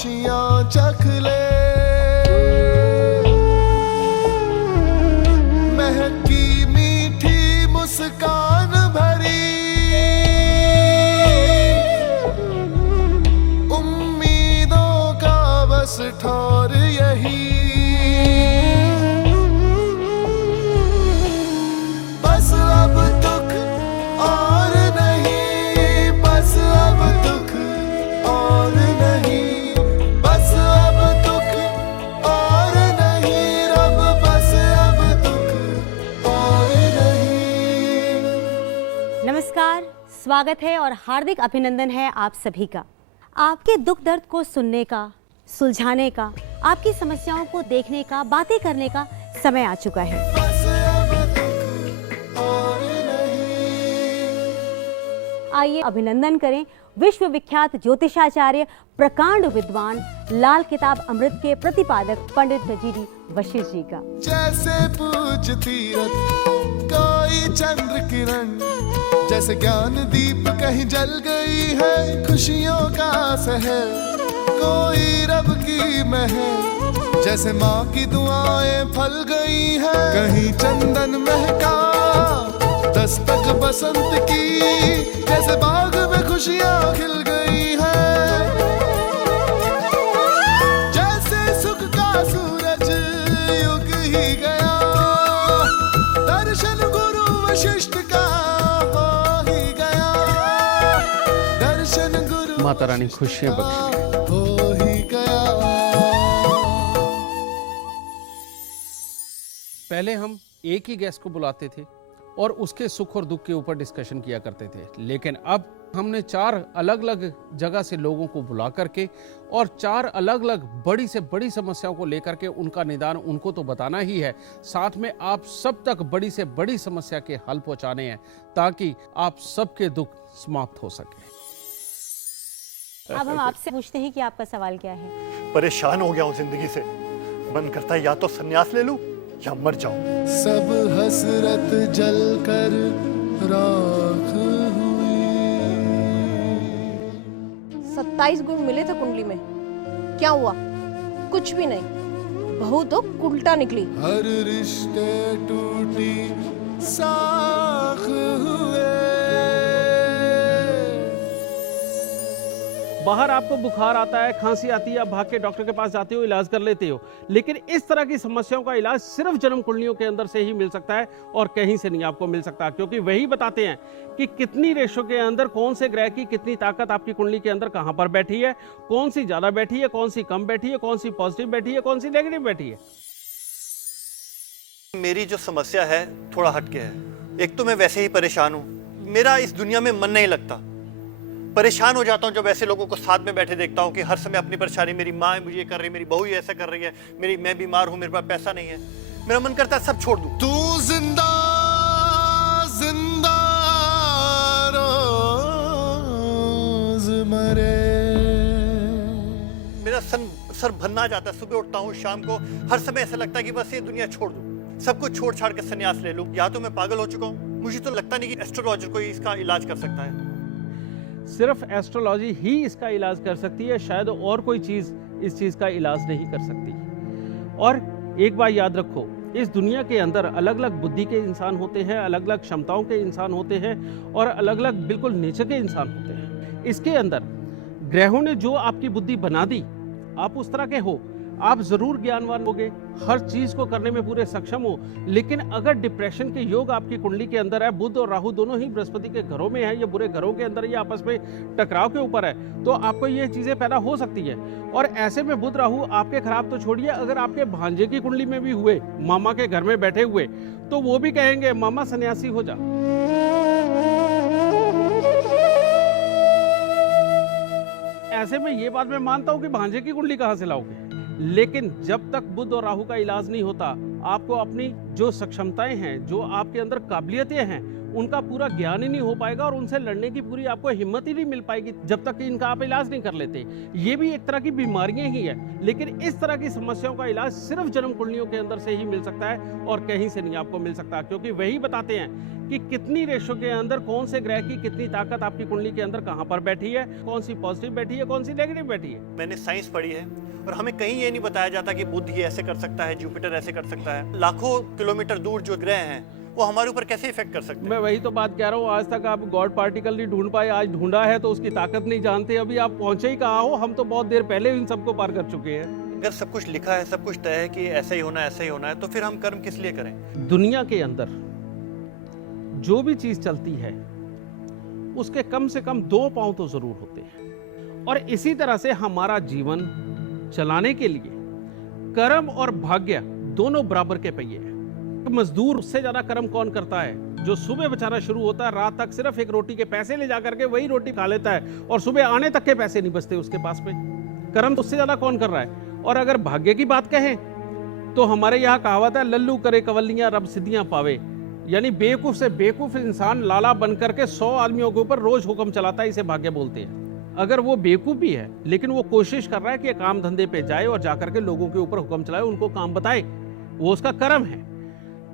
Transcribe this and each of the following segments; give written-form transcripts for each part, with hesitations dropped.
खुशियाँ चख ले, महकी मीठी मुस्कान भरी, उम्मीदों का बस ठौर यही, बस अब दुख और नहीं, बस अब दुख और नहीं, बस अब दुख और नहीं, रब बस अब दुख और नहीं। नमस्कार, स्वागत है और हार्दिक अभिनंदन है आप सभी का। आपके दुख दर्द को सुनने का, सुलझाने का, आपकी समस्याओं को देखने का, बातें करने का समय आ चुका है। बस अब दुख और नहीं। आइए अभिनंदन करें विश्व विख्यात ज्योतिषाचार्य, प्रकांड विद्वान, लाल किताब अमृत के प्रतिपादक पंडित जी वशिष्ठ जी का। जैसे पूज तीरथ कोई चंद्र किरण, जैसे ज्ञान दीप कहीं जल गई है, खुशियों का शहर कोई रब की महल, जैसे माँ की दुआएं फल गई है, कहीं चंदन महका दस्तक बसंत की, जैसे बाग में खुशियाँ खिल गई है, जैसे सुख का सूरज युग ही गया, दर्शन गुरु वशिष्ठ का हो ही गया, दर्शन गुरु माता रानी खुशियां बख्शे। हो ही गया। पहले हम एक ही गेस्ट को बुलाते थे और उसके सुख और दुख के ऊपर डिस्कशन किया करते थे, लेकिन अब हमने 4 अलग अलग जगह से लोगों को बुला करके और 4 अलग अलग बड़ी से बड़ी समस्याओं को लेकर के उनका निदान उनको तो बताना ही है, साथ में आप सब तक बड़ी से बड़ी समस्या के हल पहुंचाने हैं ताकि आप सबके दुख समाप्त हो सके। अब हम आपसे पूछते हैं कि आपका सवाल क्या है। परेशान हो गया हूँ जिंदगी से, मन करता है या तो संन्यास ले लूं या मर जाऊं। सब हसरत जलकर राख हुई। 27 गुण मिले थे कुंडली में, क्या हुआ? कुछ भी नहीं, बहू तो उल्टा निकली। हर रिश्ते टूटी साख हुए। बाहर आपको बुखार आता है, खांसी आती है, आप भाग के डॉक्टर के पास जाते हो, इलाज कर लेते हो, लेकिन इस तरह की समस्याओं का इलाज सिर्फ जन्म कुंडलियों के अंदर से ही मिल सकता है और कहीं से नहीं आपको मिल सकता, क्योंकि वही बताते हैं कि कितनी रेशो के अंदर कौन से ग्रह की कितनी ताकत आपकी कुंडली के अंदर कहां पर बैठी है, कौन सी ज्यादा बैठी है, कौन सी कम बैठी है, कौन सी पॉजिटिव बैठी है, कौन सी नेगेटिव बैठी है। मेरी जो समस्या है थोड़ा हटके है। एक तो मैं वैसे ही परेशान हूँ, मेरा इस दुनिया में मन नहीं लगता, परेशान हो जाता हूँ जब ऐसे लोगों को साथ में बैठे देखता हूँ कि हर समय अपनी परेशानी, मेरी माँ मुझे ये कर रही है, मेरी बहू ये ऐसा कर रही है, मैं बीमार हूँ, मेरे पास पैसा नहीं है, मेरा मन करता है सब छोड़ दूँ। तू जिंदा जिंदा रोज मरे। मेरा सर भन्ना जाता है, सुबह उठता हूँ शाम को हर समय ऐसा लगता है कि बस ये दुनिया छोड़ दूँ, सब कुछ छोड़ छाड़ के संन्यास ले लूँ। या तो मैं पागल हो चुका हूँ, मुझे तो लगता नहीं कि एस्ट्रोलॉजर कोई इसका इलाज कर सकता है। सिर्फ एस्ट्रोलॉजी ही इसका इलाज कर सकती है, शायद और कोई चीज इस चीज का इलाज नहीं कर सकती। और एक बात याद रखो, इस दुनिया के अंदर अलग अलग बुद्धि के इंसान होते हैं, अलग अलग क्षमताओं के इंसान होते हैं और अलग अलग बिल्कुल नेचर के इंसान होते हैं। इसके अंदर ग्रहों ने जो आपकी बुद्धि बना दी, आप उस तरह के हो, आप जरूर ज्ञानवान होगे, हर चीज को करने में पूरे सक्षम हो, लेकिन अगर डिप्रेशन के योग आपकी कुंडली के अंदर है, बुध और राहु दोनों ही बृहस्पति के घरों में है, ये बुरे घरों के अंदर, ये आपस में टकराव के ऊपर है, तो आपको ये चीजें पैदा हो सकती है। और ऐसे में बुध राहु आपके खराब तो छोड़िए, अगर आपके भांजे की कुंडली में भी हुए, मामा के घर में बैठे हुए, तो वो भी कहेंगे मामा सन्यासी हो जा। ऐसे में ये बात मैं मानता हूं कि भांजे की कुंडली कहां से लाओगे, लेकिन जब तक बुध और राहु का इलाज नहीं होता, आपको अपनी जो सक्षमताएं हैं, जो आपके अंदर काबिलियतें हैं, उनका पूरा ज्ञान ही नहीं हो पाएगा और उनसे लड़ने की पूरी आपको हिम्मत ही नहीं मिल पाएगी जब तक कि इनका आप इलाज नहीं कर लेते। ये भी एक तरह की बीमारियां ही है, लेकिन इस तरह की समस्याओं का इलाज सिर्फ जन्म कुंडलियों के अंदर से ही मिल सकता है और कहीं से नहीं आपको मिल सकता, क्योंकि वही बताते हैं कि कितनी रेशो के अंदर कौन से ग्रह की कितनी ताकत आपकी कुंडली के अंदर कहां पर बैठी है, कौन सी पॉजिटिव बैठी है, कौन सी नेगेटिव बैठी है। मैंने साइंस पढ़ी है और हमें कहीं ये नहीं बताया जाता कि बुध ये ऐसे कर सकता है, जुपिटर ऐसे कर सकता है। लाखों किलोमीटर दूर जो ग्रह हैं वो हमारे ऊपर कैसे इफेक्ट कर सकते हैं। मैं वही तो बात कह रहा हूँ, आज तक आप गॉड पार्टिकल नहीं ढूंढ पाए, आज ढूंढा है तो उसकी ताकत नहीं जानते। अभी आप पहुंचे ही कहाँ हो, हम तो बहुत देर पहले इन सबको पार कर चुके हैं। अगर सब कुछ लिखा है, सब कुछ तय है कि ऐसा ही होना है, ऐसा ही होना है, तो फिर हम कर्म किस लिए करें। दुनिया के अंदर जो भी चीज चलती है उसके कम से कम 2 पांव तो जरूर होते हैं, और इसी तरह से हमारा जीवन चलाने के लिए कर्म और भाग्य दोनों बराबर के पहिए हैं। मजदूर उससे ज्यादा कर्म कौन करता है? जो सुबह बेचारा शुरू होता है, रात तक सिर्फ एक रोटी के पैसे ले जाकर के वही रोटी खा लेता है और सुबह आने तक के पैसे नहीं बचते उसके पास में। कर्म उससे ज्यादा कौन कर रहा है? और अगर भाग्य की बात कहें तो हमारे यहाँ कहावत है, लल्लू करे कवलियां रब सिद्धियां पावे। यानी बेवकूफ से बेवकूफ इंसान लाला बन करके 100 आदमियों के ऊपर रोज हुक्म चलाता है, इसे भाग्य बोलते हैं। अगर वो बेवकूफ भी है लेकिन वो कोशिश कर रहा है कि काम धंधे पे जाए और जाकर के लोगों के ऊपर हुक्म चलाए, उनको काम बताए, वो उसका कर्म है।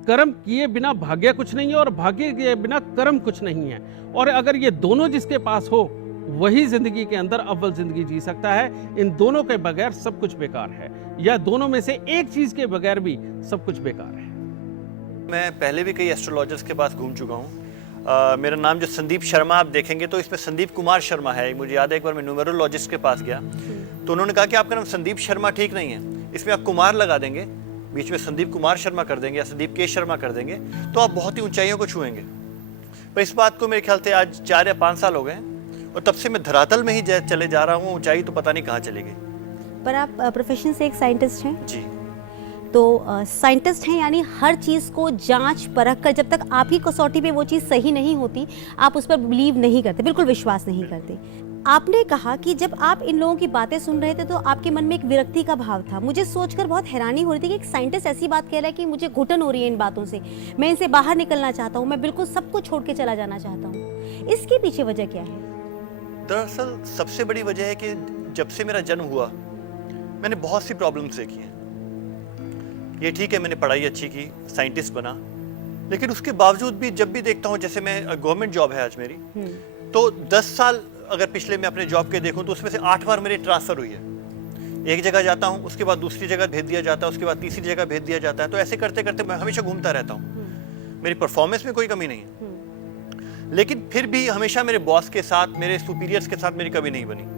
कर्म किए बिना भाग्य कुछ नहीं है और भाग्य किए बिना कर्म कुछ नहीं है। और अगर ये दोनों जिसके पास हो वही जिंदगी के अंदर अव्वल जिंदगी जी सकता है। इन दोनों के बगैर सब कुछ बेकार है, या दोनों में से एक चीज के बगैर भी सब कुछ बेकार है। मैं पहले भी कई एस्ट्रोलॉजर्स के पास घूम चुका हूँ। मेरा नाम जो संदीप शर्मा आप देखेंगे तो इसमें संदीप कुमार शर्मा है। मुझे याद है एक बार मैं न्यूमेरोलॉजिस्ट के पास गया तो उन्होंने कहा कि आपका नाम संदीप शर्मा ठीक नहीं है, इसमें आप कुमार लगा देंगे, बीच में संदीप कुमार शर्मा कर देंगे या संदीप के शर्मा कर देंगे तो आप बहुत ही ऊंचाइयों को छुएंगे। पर इस बात को मेरे ख्याल से आज 4 या 5 साल हो गए और तब से मैं धरातल में ही चले जा रहा हूँ, ऊंचाई तो पता नहीं कहाँ चली गई। पर आप प्रोफेशन से एक साइंटिस्ट हैं जी। तो साइंटिस्ट हैं, यानी हर चीज़ को जांच परख कर जब तक आपकी कसौटी पे वो चीज़ सही नहीं होती आप उस पर बिलीव नहीं करते, बिल्कुल विश्वास नहीं करते। आपने कहा कि जब आप इन लोगों की बातें सुन रहे थे तो आपके मन में एक विरक्ति का भाव था। मुझे सोचकर बहुत हैरानी हो रही थी कि एक साइंटिस्ट ऐसी बात कह रहा है कि मुझे घुटन हो रही है इन बातों से, मैं इनसे बाहर निकलना चाहता हूँ, मैं बिल्कुल सब कुछ छोड़ के चला जाना चाहता हूँ। इसके पीछे वजह क्या है? दरअसल सबसे बड़ी वजह है कि जब से मेरा जन्म हुआ मैंने बहुत सी प्रॉब्लम्स देखी हैं। ये ठीक है मैंने पढ़ाई अच्छी की, साइंटिस्ट बना, लेकिन उसके बावजूद भी जब भी देखता हूँ, जैसे मैं गवर्नमेंट जॉब है आज मेरी, तो 10 साल अगर पिछले मैं अपने जॉब के देखूं तो उसमें से 8 बार मेरी ट्रांसफर हुई है। एक जगह जाता हूं, उसके बाद दूसरी जगह भेज दिया जाता है, उसके बाद तीसरी जगह भेज दिया जाता है। तो ऐसे करते करते मैं हमेशा घूमता रहता हूं। मेरी परफॉर्मेंस में कोई कमी नहीं है, लेकिन फिर भी हमेशा मेरे बॉस के साथ, मेरे सुपीरियर्स के साथ मेरी कभी नहीं बनी।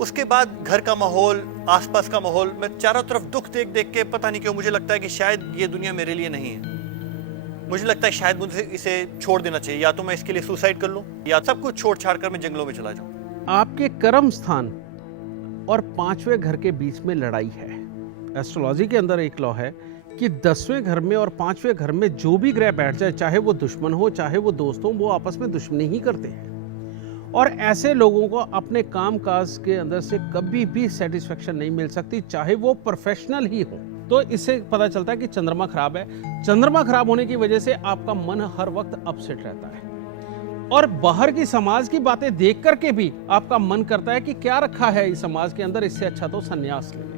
उसके बाद घर का माहौल, आसपास का माहौल, मैं चारों तरफ दुख देख देख के पता नहीं क्यों मुझे लगता है कि शायद ये दुनिया मेरे लिए नहीं है। मुझे लगता है शायद मुझे इसे छोड़ देना चाहिए, या तो मैं इसके लिए सुसाइड कर लूं या सब कुछ छोड़ छाड़ कर मैं जंगलों में चला जाऊं। आपके कर्म स्थान और 5वें घर के बीच में लड़ाई है। एस्ट्रोलॉजी के अंदर एक लॉ है कि 10वें घर में और 5वें घर में जो भी ग्रह बैठ जाए, चाहे वो दुश्मन हो चाहे वो दोस्त हो, वो आपस में दुश्मनी ही करते हैं। और ऐसे लोगों को अपने काम काज के अंदर से कभी भी सेटिस्फेक्शन नहीं मिल सकती, चाहे वो प्रोफेशनल ही हो। तो इससे पता चलता है कि चंद्रमा खराब है। चंद्रमा खराब होने की वजह से आपका मन हर वक्त अपसेट रहता है और बाहर की समाज की बातें देख करके भी आपका मन करता है कि क्या रखा है इस समाज के अंदर, इससे अच्छा तो संन्यास ले लें।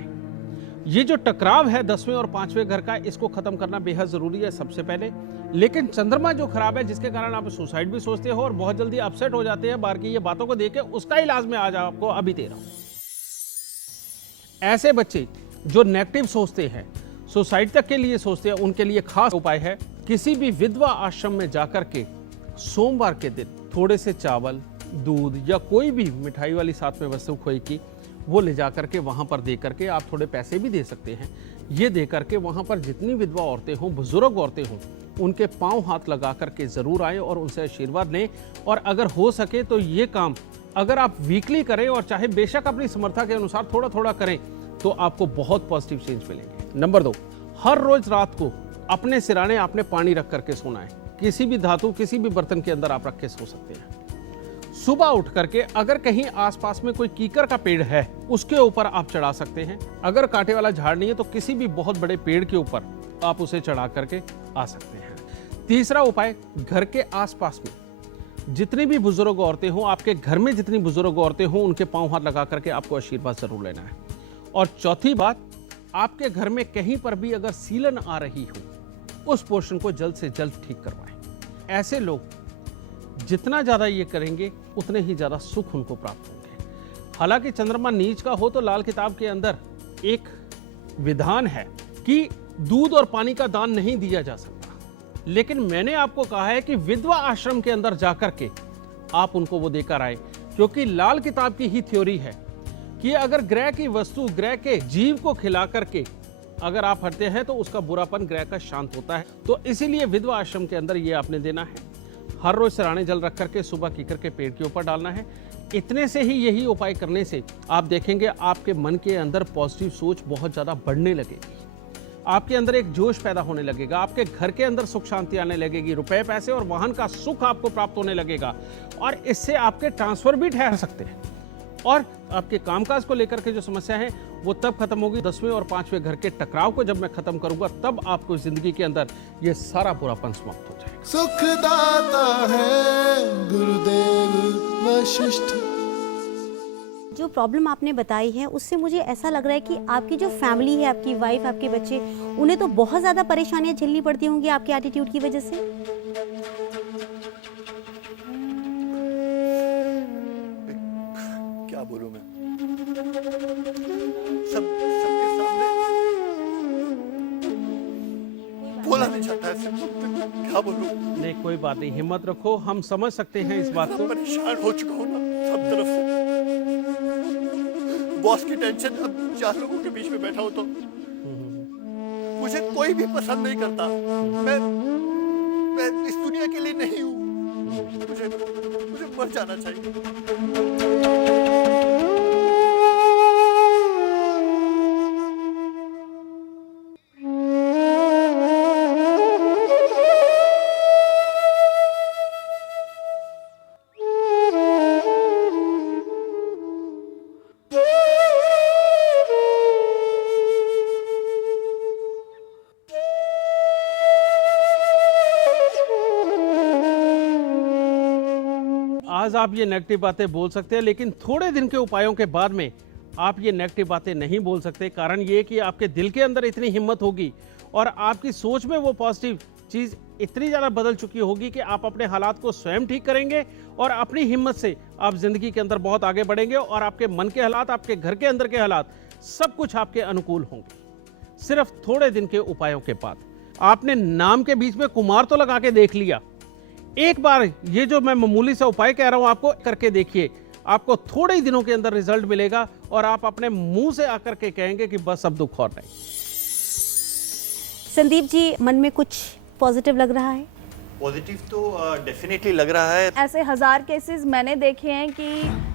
ये जो टकराव है 10वें और 5वें घर का, इसको खत्म करना बेहद जरूरी है सबसे पहले। लेकिन चंद्रमा जो खराब है, जिसके कारण आप सुसाइड भी सोचते हो और बहुत जल्दी अपसेट हो जाते हैं बाहर की ये बातों को देख के, उसका इलाज मैं आज आपको अभी दे रहा हूं। ऐसे बच्चे जो नेगेटिव सोचते हैं, सुसाइड तक के लिए सोचते हैं, उनके लिए खास उपाय है किसी भी विधवा आश्रम में जाकर के सोमवार के दिन थोड़े से चावल, दूध या कोई भी मिठाई वाली साथ में वस्तु खोई की, वो ले जाकर के वहां पर दे करके, आप थोड़े पैसे भी दे सकते हैं, ये दे करके वहां पर जितनी विधवा औरतें हों, बुजुर्ग औरतें हों, उनके पांव हाथ लगा करके जरूर आए और उनसे आशीर्वाद लें। और अगर हो सके तो ये काम अगर आप वीकली करें और चाहे बेशक अपनी समर्था के अनुसार थोड़ा थोड़ा करें तो आपको बहुत पॉजिटिव चेंज मिलेंगे। नंबर 2, हर रोज रात को अपने सिराने आपने पानी रख करके सोना है। किसी भी धातु, किसी भी बर्तन के अंदर आप रख के सो सकते हैं। सुबह उठ करके अगर कहीं आसपास में कोई कीकर का पेड़ है, उसके ऊपर आप चढ़ा सकते हैं। अगर कांटे वाला झाड़ नहीं है तो किसी भी बहुत बड़े पेड़ के ऊपर आप उसे चढ़ा करके आ सकते हैं। तीसरा उपाय, घर के आसपास में जितनी भी बुजुर्ग औरतें हों, आपके घर में जितनी बुजुर्ग औरतें हों, उनके पांव हाथ लगा करके आपको आशीर्वाद जरूर लेना है। और चौथी बात, आपके घर में कहीं पर भी अगर सीलन आ रही हो, उस पोर्शन को जल्द से जल्द ठीक करवाएं। ऐसे लोग जितना ज्यादा ये करेंगे उतने ही ज्यादा सुख उनको प्राप्त होंगे। हालांकि चंद्रमा नीच का हो तो लाल किताब के अंदर एक विधान है कि दूध और पानी का दान नहीं दिया जा सकता, लेकिन मैंने आपको कहा है कि विधवा आश्रम के अंदर जाकर के आप उनको वो देकर आए, क्योंकि लाल किताब की ही थ्योरी है कि अगर ग्रह की वस्तु ग्रह के जीव को खिला करके अगर आप हटते हैं तो उसका बुरापन ग्रह का शांत होता है। तो इसीलिए विधवा आश्रम के अंदर ये आपने देना है। हर रोज सराने जल रख करके सुबह कीकर के पेड़ के ऊपर डालना है। इतने से ही, यही उपाय करने से आप देखेंगे आपके मन के अंदर पॉजिटिव सोच बहुत ज्यादा बढ़ने लगेगी, आपके अंदर एक जोश पैदा होने लगेगा, आपके घर के अंदर सुख शांति आने लगेगी, रुपए पैसे और वाहन का सुख आपको प्राप्त होने लगेगा, और इससे आपके ट्रांसफर भी ठहर सकते हैं। और आपके कामकाज को लेकर के जो समस्या है वो तब खत्म होगी, 10वें और 5वें घर के टकराव को जब मैं खत्म करूंगा, तब आपको जिंदगी के अंदर ये सारा बुरापन समाप्त हो जाएगा। सुखदाता है गुरुदेव वशिष्ठ। जो प्रॉब्लम आपने बताई है उससे मुझे ऐसा लग रहा है कि आपकी जो फैमिली है, आपकी वाइफ, आपके बच्चे, उन्हें तो बहुत ज़्यादा परेशानियां झेलनी पड़ती होंगी आपके एटीट्यूड की वजह से। क्या बोलूं मैं, सबके सामने बोला नहीं जाता है, क्या बोलूं। नहीं, कोई बात नहीं, हिम्मत रखो, हम समझ सकते हैं इस बात को। परेशान हो चुका हूं ना सब तरफ से, बॉस की टेंशन, अब 4 लोगों के बीच में बैठा हूं तो मुझे कोई भी पसंद नहीं करता। मैं इस दुनिया के लिए नहीं हूं, मुझे मर जाना चाहिए। आज आप ये नेगेटिव बातें बोल सकते हैं, लेकिन थोड़े दिन के उपायों के बाद में आप ये नेगेटिव बातें नहीं बोल सकते। कारण ये कि आपके दिल के अंदर इतनी हिम्मत होगी और आपकी सोच में वो पॉजिटिव चीज इतनी ज्यादा बदल चुकी होगी कि आप अपने हालात को स्वयं ठीक करेंगे और अपनी हिम्मत से आप जिंदगी के अंदर बहुत आगे बढ़ेंगे और आपके मन के हालात, आपके घर के अंदर के हालात, सब कुछ आपके अनुकूल होंगे सिर्फ थोड़े दिन के उपायों के बाद। आपने नाम के बीच में कुमार तो लगा के देख लिया, एक बार ये जो मैं मामूली सा उपाय कह रहा हूं आपको करके देखिए, आपको थोड़े ही दिनों के अंदर रिजल्ट मिलेगा और आप अपने मुंह से आकर के कहेंगे कि बस अब दुख और नहीं। संदीप जी, मन में कुछ पॉजिटिव लग रहा है? पॉजिटिव तो डेफिनेटली लग रहा है। ऐसे 1000 केसेस मैंने देखे हैं कि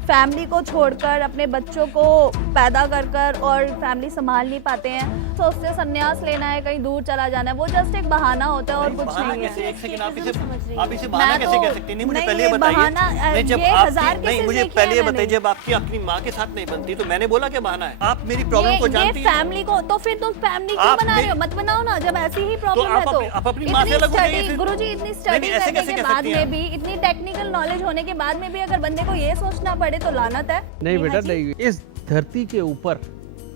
फैमिली को छोड़कर अपने बच्चों को पैदा कर और फैमिली संभाल नहीं पाते हैं, तो उससे संन्यास लेना है, कहीं दूर चला जाना है, वो जस्ट एक बहाना होता है और कुछ नहीं है। एक सेकंड, आप इसे बहाना कैसे कह सकती हैं? नहीं, मुझे पहले ये बताइए, जब नहीं, मुझे पहले ये बताइए, जब आपकी अपनी माँ के साथ नहीं बनती तो मैंने बोला क्या बहाना है? आप मेरी प्रॉब्लम को जानती हैं। फैमिली को तो फिर तुम फैमिली क्यों बना रहे हो? मत बनाओ ना, जब ऐसी ही प्रॉब्लम है तो। आप अपनी माँ से अलग हो जाइए। गुरुजी, इतनी स्टडी करने के बाद में भी, इतनी टेक्निकल नॉलेज होने के बाद में भी अगर बंदे को ये सोचना पड़े तो लानत है। नहीं बेटा नहीं, इस धरती के ऊपर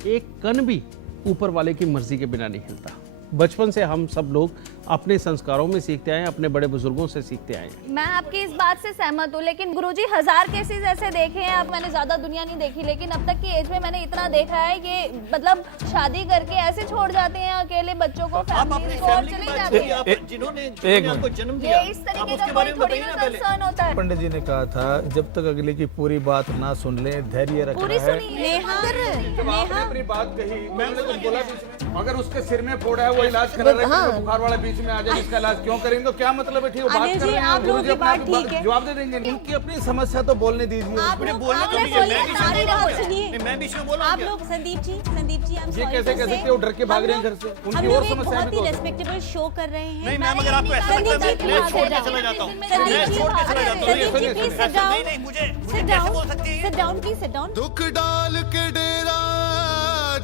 एक कण भी ऊपर वाले की मर्जी के बिना नहीं हिलता। बचपन से हम सब लोग अपने संस्कारों में सीखते आए, अपने बड़े बुजुर्गों से सीखते आए। मैं आपकी इस बात से सहमत हूँ, लेकिन गुरुजी 1000 केसेस ऐसे देखे हैं। अब मैंने ज्यादा दुनिया नहीं देखी, लेकिन अब तक की एज में मैंने इतना देखा है कि मतलब शादी करके ऐसे छोड़ जाते हैं अकेले बच्चों को, फैमिली को, और चले जाते हैं। जिन्होंने आपको जन्म दिया, ये इस तरीके का कोई थोड़ी ना कंसर्न होता है। पंडित जी ने कहा था जब तक अगले की पूरी बात ना सुन ले, धैर्य रखना पूरी है। सुनिए। नेहा, अपनी बात कही, मैंने कुछ बोला बीच में? अगर उसके सिर में फोड़ा है, वो इलाज करा रहे हैं, बुखार वाला बीच में आ जाए, इसका इलाज क्यों करेंगे? तो क्या मतलब है? ठीक है, बात अनिल कर जी, रहे हैं, आप लोगों गुरुजी की बात अपना ठीक है। जवाब दे देंगे। उनकी अपनी समस्या तो बोलने दीजिए। मुझे बोलने तो आप दीजिए, बोलिए, मैं भी सारी बात सुनूंगा। सुनिए। नहीं, मैं भी इसमें बोला आप क्या? लोग, संदीप जी, I'm ये sorry कैसे to कह say, सकते हो डर के भाग रहे हैं घर से? हम उनकी लोग और एक समस्या बहुत भी ही तो। रेस्पेक्टेबल शो कर रहे हैं। नहीं मैम, अगर आपको ऐसा लगता है मैं छोड़ के चला जाता हूँ, मैं छोड़ के चला जाता हूँ। Sandeep ji, please sit down. नहीं नहीं, मुझे कैसे बोल सकती है? Sit down, please sit down. दुख डाल के डेरा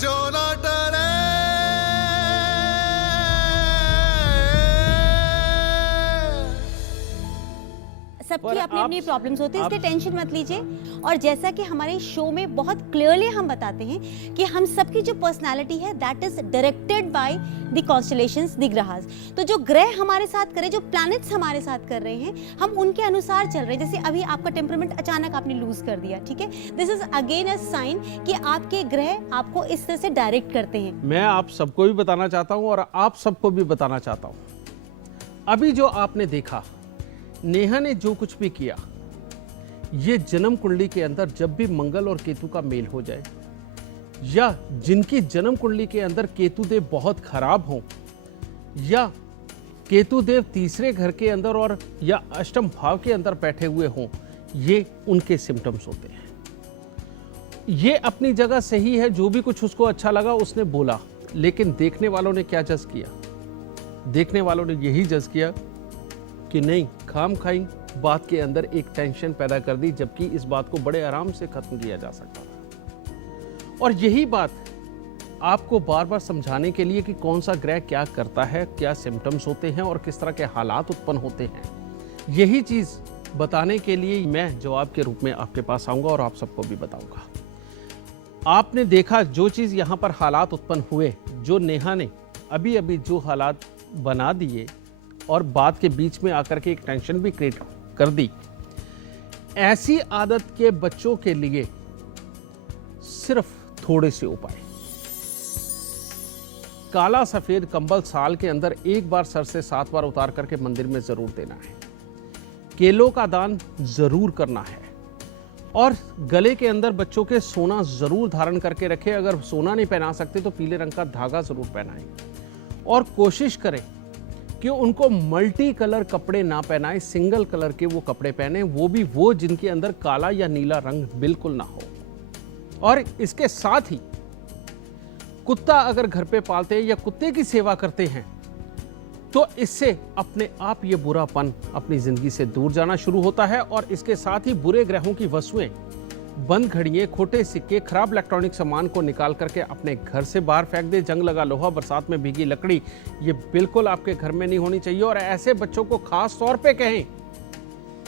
जो ना डरे, सबकी पर अपनी अपनी आप- प्रॉब्लम्स होती है, इसलिए आप- टेंशन मत लीजिए। और जैसा कि हमारे शो में बहुत क्लियरली हम बताते हैं कि हम सबकी जो पर्सनालिटी है that is directed by the constellations, the ग्रहास। तो जो ग्रह हमारे साथ कर रहे हैं, जो प्लैनेट्स हमारे साथ कर रहे हैं, हम उनके अनुसार चल रहे हैं। जैसे अभी आपका टेम्परामेंट अचानक आपने लूज कर दिया, ठीक है, this is again a sign कि आपके ग्रह आपको इस तरह से डायरेक्ट करते हैं। मैं आप सबको भी बताना चाहता हूं और आप सबको भी बताना चाहता हूं, अभी जो आपने देखा, नेहा ने जो कुछ भी किया, ये जन्म कुंडली के अंदर जब भी मंगल और केतु का मेल हो जाए, या जिनकी जन्म कुंडली के अंदर केतु देव बहुत खराब हो, या केतु देव तीसरे घर के अंदर और या अष्टम भाव के अंदर बैठे हुए हों, ये उनके सिम्टम्स होते हैं। ये अपनी जगह सही है, जो भी कुछ उसको अच्छा लगा उसने बोला, लेकिन देखने वालों ने क्या जज किया? देखने वालों ने यही जज किया कि नहीं, खाम खाई बात के अंदर एक टेंशन पैदा कर दी, जबकि इस बात को बड़े आराम से खत्म किया जा सकता था। और यही बात आपको बार बार समझाने के लिए कि कौन सा ग्रह क्या करता है, क्या सिम्टम्स होते हैं और किस तरह के हालात उत्पन्न होते हैं, यही चीज बताने के लिए मैं जवाब के रूप में आपके पास आऊंगा और आप सबको भी बताऊंगा। आपने देखा जो चीज यहां पर हालात उत्पन्न हुए, जो नेहा ने अभी अभी जो हालात बना दिए और बात के बीच में आकर के एक टेंशन भी क्रिएट कर दी, ऐसी आदत के बच्चों के लिए सिर्फ थोड़े से उपाय। काला सफेद कंबल साल के अंदर एक बार सर से 7 बार उतार करके मंदिर में जरूर देना है। केलों का दान जरूर करना है और गले के अंदर बच्चों के सोना जरूर धारण करके रखें। अगर सोना नहीं पहना सकते तो पीले रंग का धागा जरूर पहनाएं और कोशिश करें कि उनको मल्टी कलर कपड़े ना पहनाएं, सिंगल कलर के वो कपड़े पहने, वो भी वो जिनके अंदर काला या नीला रंग बिल्कुल ना हो। और इसके साथ ही कुत्ता अगर घर पे पालते हैं या कुत्ते की सेवा करते हैं तो इससे अपने आप ये बुरापन अपनी जिंदगी से दूर जाना शुरू होता है। और इसके साथ ही बुरे ग्रहों की वस्तुएं, बंद घड़ियां, खोटे सिक्के, खराब इलेक्ट्रॉनिक सामान को निकाल करके अपने घर से बाहर फेंक दे। जंग लगा लोहा, बरसात में भीगी लकड़ी, ये बिल्कुल आपके घर में नहीं होनी चाहिए। और ऐसे बच्चों को खास तौर पे कहें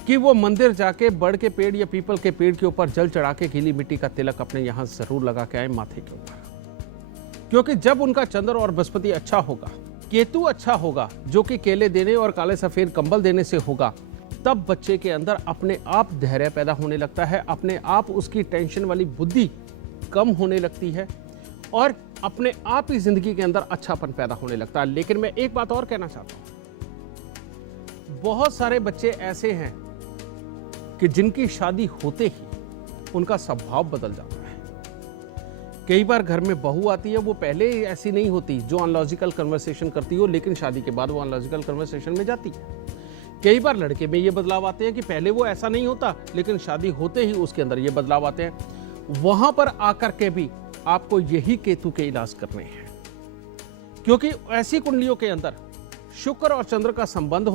कि वो मंदिर जाके बड़ के पेड़ या पीपल के पेड़ के ऊपर जल चढ़ा के गीली मिट्टी का तिलक अपने यहां जरूर लगा के आए माथे के ऊपर, क्योंकि जब उनका चंद्र और बृहस्पति अच्छा होगा, केतु अच्छा होगा जो कि केले देने और काले सफेद कंबल देने से होगा, तब बच्चे के अंदर अपने आप धैर्य पैदा होने लगता है, अपने आप उसकी टेंशन वाली बुद्धि कम होने लगती है और अपने आप ही जिंदगी के अंदर अच्छापन पैदा होने लगता है। लेकिन मैं एक बात और कहना चाहता हूं, बहुत सारे बच्चे ऐसे हैं कि जिनकी शादी होते ही उनका स्वभाव बदल जाता है। कई बार घर में बहू आती है, वो पहले ऐसी नहीं होती जो अनलॉजिकल कन्वर्सेशन करती हो, लेकिन शादी के बाद वो अनलॉजिकल कन्वर्सेशन में जाती है। कई बार लड़के में ये बदलाव आते हैं कि पहले वो ऐसा नहीं होता, लेकिन शादी होते ही उसके अंदर ये बदलाव आते हैं। वहां पर आकर के भी आपको यही केतु के इलाज करने हैं, क्योंकि ऐसी कुंडलियों के अंदर शुक्र और चंद्र का संबंध होता